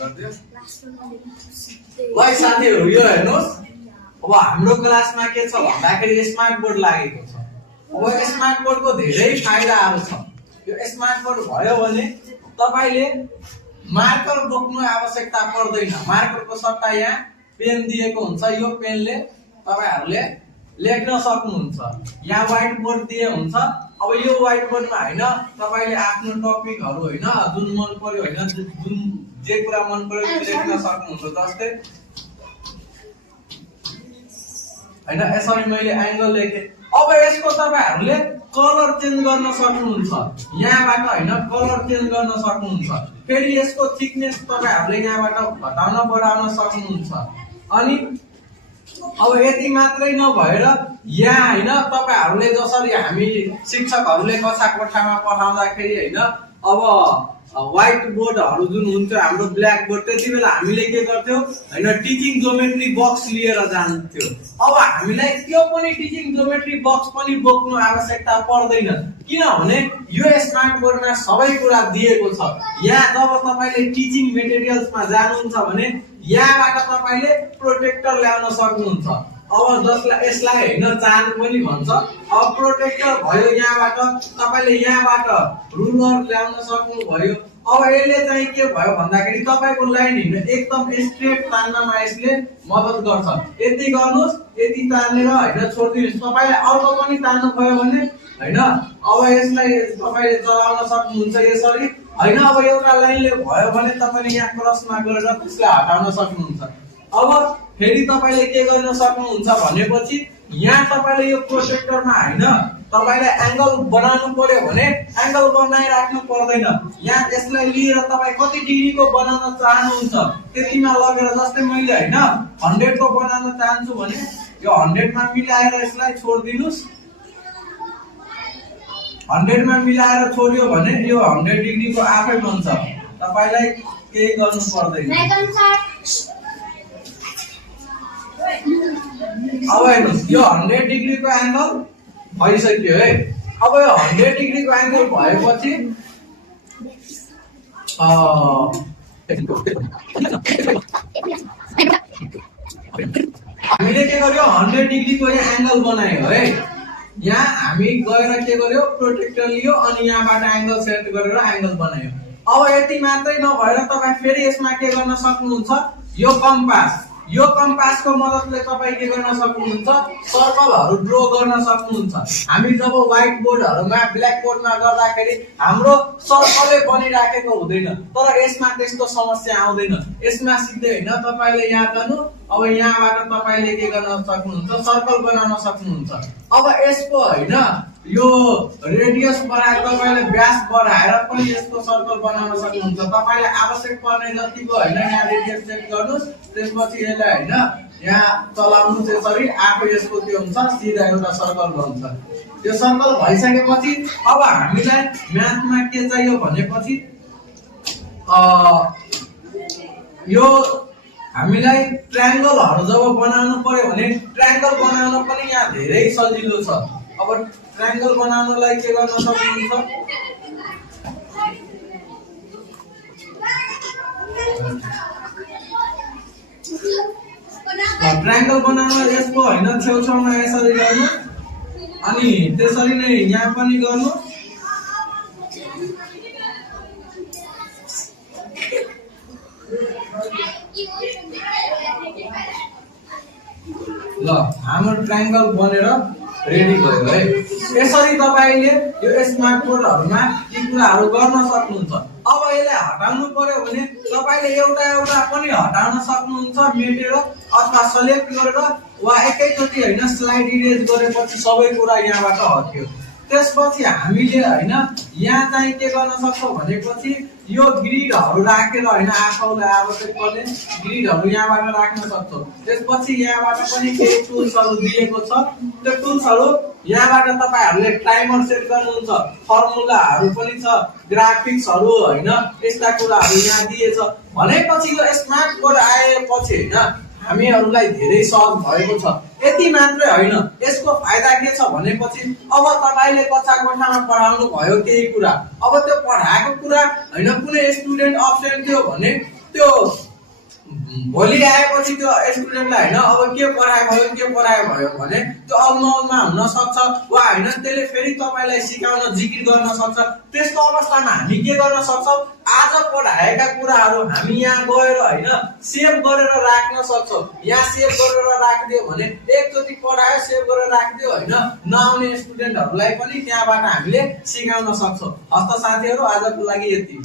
गरिदियो। ल साथीहरु यो हेर्नुस्, अब हाम्रो क्लासमा के छ भन्दाखेरि स्मार्ट बोर्ड लागेको छ। अब स्मार्ट बोर्डको धेरै फाइदाहरु छ। यो स्मार्ट बोर्ड भयो भने तपाईले मार्कर बोक्नु आवश्यकता पर्दैन। मार्करको सट्टा यहाँ पेन दिएको हुन्छ। यो पेनले तपाईहरुले लेख्न सक्नुहुन्छ। यहाँ व्हाइट बोर्ड दिए हुन्छ। अब यो व्हाइट बोर्डमा हैन तपाईले आफ्नो टपिकहरु हैन जुन मन पर्यो हैन जुन जे कुरा मन पर्यो त्यो लेख्न सक्नुहुन्छ। जस्तै हैन यसरी मैले एंगल लेखे। अब यसको तपाईहरुले कलर चेन्ज गर्न सक्नुहुन्छ। यहाँबाट हैन कलर चेन्ज गर्न सक्नुहुन्छ। फेरि यसको थिकनेस तपाईहरुले यहाँबाट घटाउन बढाउन सक्नुहुन्छ। अनि अब यति मात्रै नभएर यहाँ हैन तपाईहरुले जसरी हामी शिक्षकहरुले कक्षा कोठामा पठाउँदाखेरि हैन अब व्हाइट बोर्डहरु जुन हुन्छ हाम्रो ब्ल्याक बोर्ड त्यति बेला हामीले के गर्थ्यौ हैन टिचिङ ज्योमेट्री बक्स लिएर जान्थ्यौ। अब हामीलाई त्यो पनि टिचिङ ज्योमेट्री बक्स पनि बोक्नु आवश्यकता पर्दैन। किनभने यो स्मार्ट बोर्डमा सबै कुरा दिएको छ। यहाँ जब तपाईले टिचिङ मेटेरियल्समा जानुहुन्छ भने यहाँबाट तपाईले प्रोटेक्टर ल्याउन सक्नुहुन्छ। अब जसलाई यसलाई हैन चार्ट पनि भन्छ। अब प्रोटेक्टर भयो यहाँबाट तपाईले यहाँबाट रुलर ल्याउन सक्नु भयो। अब यसले चाहिँ के भयो भन्दाखेरि तपाईको लाइन हैन एकदम स्ट्रेट तान्नमा यसले मद्दत गर्छ। यति गर्नुस्, यति तानेर हैन छोड्दिनुस्। तपाईले अर्को पनि तान्नु भयो भने हैन अब यसलाई तपाईले चलाउन सक्नुहुन्छ यसरी। हैन अब एउटा लाइनले भयो भने तपाईले यहाँ क्रसमा गरेर त्यसलाई हटाउन सक्नुहुन्छ। अब फेरि तपाईले के गर्न सक्नुहुन्छ भनेपछि यहाँ तपाईले यो प्रोजेक्टरमा हैन तपाईले एंगल बनाउनु पर्यो भने एंगल बनाइराख्नु पर्दैन। यहाँ यसलाई लिएर तपाई कति डिग्रीको बनाउन चाहनुहुन्छ त्यतिमा लगेर जस्तै मैले हैन 100 को बनाउन चाहन्छु भने यो 100 मा मिलाएर यसलाई छोड्दिनुस्। 100 मा मिलाएर छोड्यो भने यो 100 डिग्रीको आफै बन्छ। तपाईलाई केही गर्नु पर्दैन। अब हेर्नुस् यो 100 डिग्रीको एंगल भइसक्यो है। अब यो 100 डिग्रीको एंगल भएपछि हामीले के गर्यो 100 डिग्रीको यहाँ एंगल बनायो है। यहाँ हामी गएर के गर्यो प्रोटेक्टर लियो अनि यहाँबाट एंगल सेट गरेर एंगल बनायो। अब यति मात्रै नभएर तपाई फेरि यसमा के गर्न सक्नुहुन्छ यो कम्पास। यो कम्पासको मद्दतले तपाई के गर्न सक्नुहुन्छ सर्कलहरु ड्रा गर्न सक्नुहुन्छ। हामी जब व्हाइट बोर्डहरुमा ब्ल्याक बोर्डमा गर्दाखेरि हाम्रो सर्कलै बनिराखेको हुँदैन। तर यसमा त्यस्तो समस्या आउँदैन। यसमा सिधै हैन तपाईले यहाँ गर्नु। अब यहाँबाट तपाईले के गर्न सक्नुहुन्छ सर्कल बनाउन सक्नुहुन्छ। अब यसको हैन यो रेडियस बढाएर तपाईले व्यास बढाएर पनि यसको सर्कल बनाउन सक्नुहुन्छ। तपाईले आवश्यक पर्ने जतिको हैन यहाँ रेडियस सेट गर्नुस्। त्यसपछि यसलाई हैन यहाँ चलाउनुस् यसरी आफै यसको के हुन्छ सिधा एउटा सर्कल बन्छ। यो सर्कल भइसकेपछि अब हामीलाई म्याथमा के चाहियो भनेपछि यो हामीलाई ट्रायंगलहरु जब बनाउनु पर्यो भने ट्रायंगल बनाउन पनि यहाँ धेरै सजिलो छ। अब ट्रायंगल बनाउनलाई के गर्न सक्नुहुन्छ ट्रायंगल बनाउन यसको हैन छेउछाउमा यसरी गर्नु अनि त्यसरी नै यहाँ पनि गर्नु। ल हाम्रो ट्रायंगल बनेर रेडी भयो है। यसरी तपाईले यो स्मार्ट बोर्डहरुमा यी कुराहरु गर्न सक्नुहुन्छ। अब यसलाई हटाउनु पर्यो भने तपाईले एउटा एउटा पनि हटाउन सक्नुहुन्छ मेटेर अथवा सिलेक्ट गरेर वा एकैचोटी हैन स्लाइड इरेज गरेपछि सबै कुरा यहाँबाट हट्यो। त्यसपछि हामीले हैन यहाँ चाहिँ के गर्न सक्छौं भनेपछि यो ग्रिडहरु राखेर हैन आफूलाई आवश्यक पर्ने ग्रिडहरु यहाँबाट राख्न सक्छौं। त्यसपछि यहाँबाट पनि केही टुल्सहरु दिएको छ। त्यो टुल्सहरु यहाँबाट तपाईहरुले टाइमर सेट गर्नुहुन्छ। फर्मुलाहरु पनि छ, ग्राफिक्सहरु हैन यस्ता कुराहरु यहाँ दिएछ। भनेपछि यो स्मार्ट बोर्ड आएपछि हैन हामीहरुलाई धेरै सहज भएको छ। यति मात्रै हैन यसको फाइदा के छ भनेपछि अब तपाईले कक्षा कोठामा पढाउनु भयो केही कुरा। अब त्यो पढाएको कुरा हैन कुनै स्टुडेन्ट अब्सेन्ट थियो भने त्यो भोलि आएपछि त्यो स्टुडेन्टलाई होइन अब के पढाए भयो भने त्यो अननोनमा हुन सक्छ वा होइन त्यसले फेरि तपाईँलाई सिकाउन जिकिर गर्न सक्छ। त्यस्तो अवस्थामा हामी के गर्न सक्छौँ, आज पढाएका कुराहरू हामी यहाँ गएर होइन सेभ गरेर राख्न सक्छौँ। यहाँ सेभ गरेर राखिदियो भने एकचोटि पढायो सेभ गरेर राखिदियो होइन नआउने स्टुडेन्टहरूलाई पनि त्यहाँबाट हामीले सिकाउन सक्छौँ। हस्त साथीहरू आजको लागि यति।